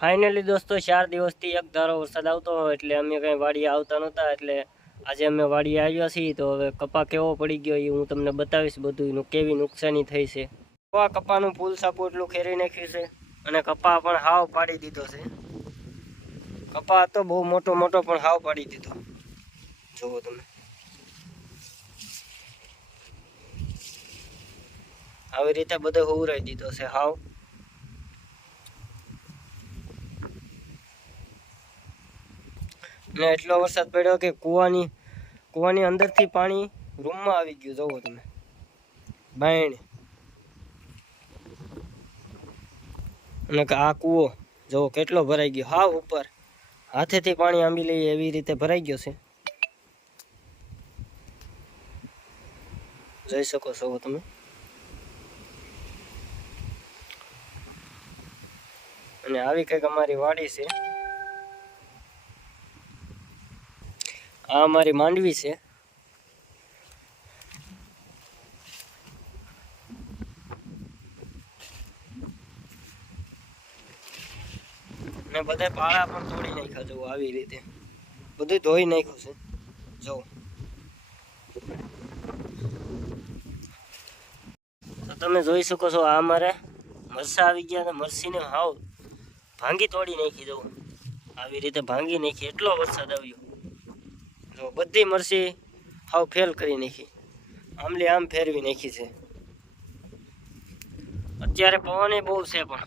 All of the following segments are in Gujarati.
ફાઇનલી દોસ્તો 4 દિવસથી એક ધારો વરસાદ આવતો હોય એટલે અમે કંઈ વાડીએ આવતા નહોતા, એટલે આજે અમે વાડીએ આવ્યા છીએ. તો હવે કપા કેવો પડી ગયો એ હું તમને બતાવીશ, બધું કેવી નુકસાની થઈ છે. આ કપાનું ફૂલ સાપું એટલું ખેરી નાખ્યું છે અને કપા પણ હાવ પાડી દીધો છે. કપા તો બહુ મોટો મોટો પણ હાવ પાડી દીધો. જુઓ તમે, આવી રીતે બધો હુરાઈ દીધો છે હાવ. ને એટલો વરસાદ પડ્યો કે કૂવાની અંદરથી પાણી રૂમમાં આવી ગયું. જુઓ તમે, બાયણે. અને આ કૂવો જુઓ કેટલો ભરાઈ ગયો, હાવ ઉપર હાથેથી પાણી આંબી લઈએ એવી રીતે ભરાઈ ગયો છે. જોઈ શકો છો તમે. અને આવી કંઈક અમારી વાડી છે. આ અમારી માંડવી છે. ને બધા પાળા પણ તોડી નાખ્યા. જુઓ આવી રીતે બધું ધોઈ નાખ્યું છે. જુઓ તો તમે જોઈ શકો છો. આ અમારે મરસા આવી ગયા. મરસીને હાવ ભાંગી તોડી નાખી. જુઓ આવી રીતે ભાંગી નાખી. એટલો વરસાદ આવ્યો. જો બધી મરસી હાવ ફેલ કરી નાખી, આમલી આમ ફેરવી નાખી છે. અત્યારે પવન બહુ છે, પણ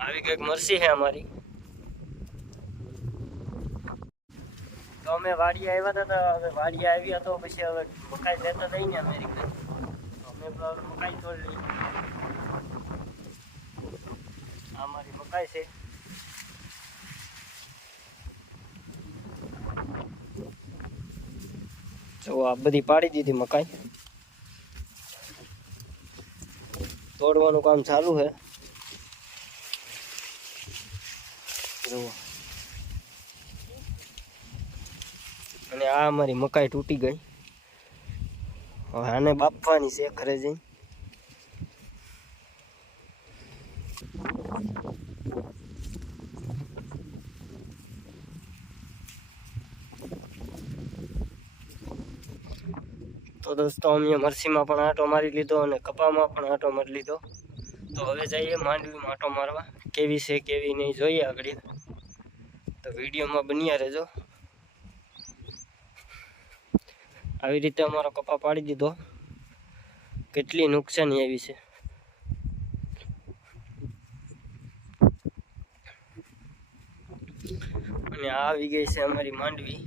આવી કંઈક મરસી છે અમારી. તો અમે વાડીએ આવ્યા હતા. હવે વાડીએ આવ્યા તો પછી હવે મકાઈ લેતા જઈ ને અમેરિકા, તો અમે મકાઈ તોડી લઈ. આ મારી મકાઈ છે. જો આ બધી પાડી દીધી મકાઈ. તોડવાનું કામ ચાલુ છે. જુઓ, અને આ અમારી મકાઈ તૂટી ગઈ. હવે આને બાફવાની છે ઘરે જઈ. તો દોસ્તો અમે મરસીમાં પણ આંટો મારી લીધો અને કપામાં પણ આંટો મારી લીધો. તો હવે જઈએ માંડવીમાં આંટો મારવા. કેવી છે કેવી નહીં જોઈએ આગળ. તો વિડીયોમાં બન્યા રહેજો. આવી રીતે અમારો કપા પાડી દીધો. કેટલી નુકસાની આવી છે. અને આ આવી ગઈ છે અમારી માંડવી.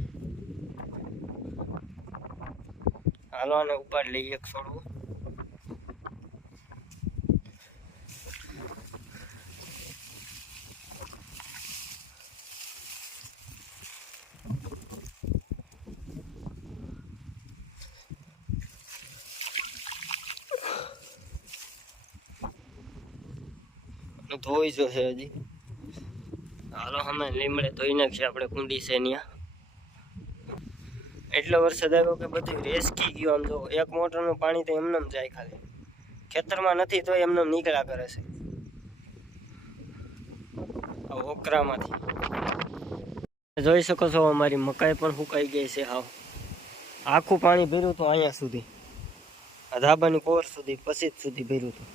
હાલો આને ઉપાડ લઈએ એક છોડવું. ધોઈ જશે હજી. હાલો અમે લીમડે ધોઈ નાખીએ. આપણે કુંડી છે ત્યાં. એટલો વરસાદ આવ્યો કે બધું રેસકી ગયો. આમ જો એક મોટરનું પાણી તો એમને જાય, ખાલી ખેતરમાં નથી તો એમને નીકળ્યા કરે છે આ ઓકરામાંથી. જોઈ શકો છો અમારી મકાઈ પણ સુકાઈ ગઈ છે હાવ. આખું પાણી ભર્યું હતું અહીંયા સુધી, આ ધાબાની કોર સુધી, પછી સુધી ભર્યું હતું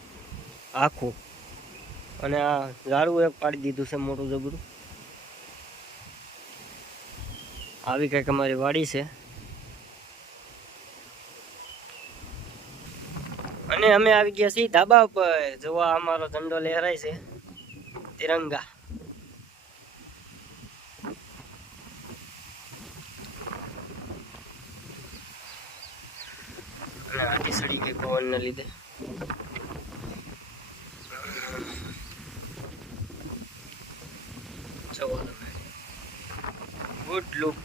આખું. અને આ ઝાડું એક પાડી દીધું છે મોટું જબરું. આવી કંઈક અમારી વાડી છે. અને અમે આવી ગયા છીએ ધાબા ઉપર. જોવા અમારો ઝંડો લહેરાય છે, તિરંગા. અને આટી સડી ગઈ પવનને લીધે. જુઓ તમે, ગુડ લુક.